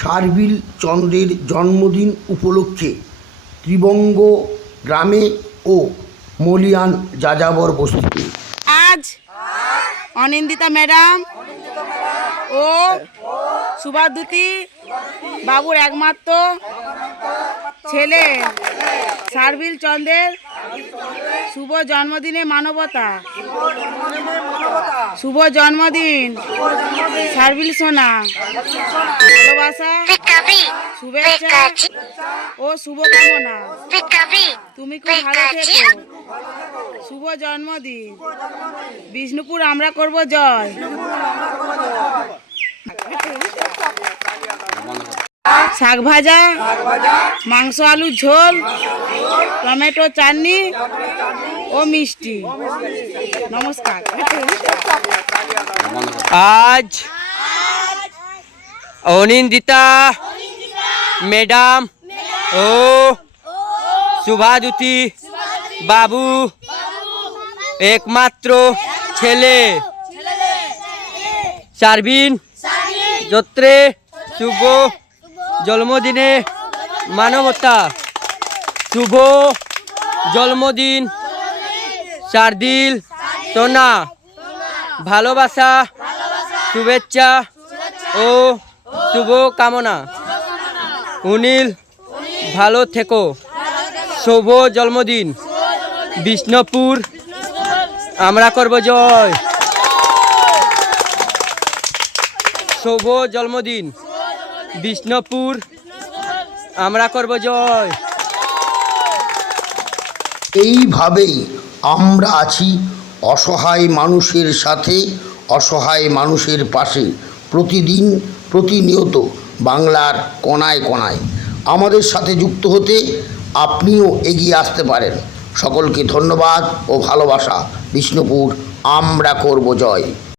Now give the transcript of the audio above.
শার্বিল চন্দ্রের জন্মদিন উপলক্ষে ত্রিবঙ্গ গ্রামে ও মলিয়ান যাযাবর বস্তিতে আজ অনিন্দিতা ম্যাডাম ও সুভাদ্যুতি বাবুর একমাত্র ছেলে শার্বিল চন্দ্রের শুভ জন্মদিনে মানবতা। শুভ জন্মদিন শার্বিল সোনা, ভালোবাসা, শুভেচ্ছা ও শুভকামনা। তুমি খুব ভালো থেকো। শুভ জন্মদিন। বিষ্ণুপুর আমরা করব জয়। শাক ভাজা, মাংস আলুর ঝোল, টমেটো চাটনি ও মিষ্টি। নমস্কার। আজ অনিন্দিতা ম্যাডাম ও শুভাদ্যুতি বাবু একমাত্র ছেলে শার্বিল চন্দ্রে শুভ জন্মদিনে মানবতা। শুভ জন্মদিন শার্বিল সোনা, ভালোবাসা, শুভেচ্ছা ও শুভকামনা। অনিল ভালো থেকো। শুভ জন্মদিন। বিষ্ণুপুর আমরা করব জয়। শুভ জন্মদিন। বিষ্ণুপুর আমরা করব জয়। এইভাবেই আমরা আছি অসহায় মানুষের সাথে, অসহায় মানুষের পাশে, প্রতিদিন প্রতিনিয়ত বাংলার কোনায় কোনায়। আমাদের সাথে যুক্ত হতে আপনিও এগিয়ে আসতে পারেন। সকলকে ধন্যবাদ ও ভালোবাসা। বিষ্ণুপুর আমরা করব জয়।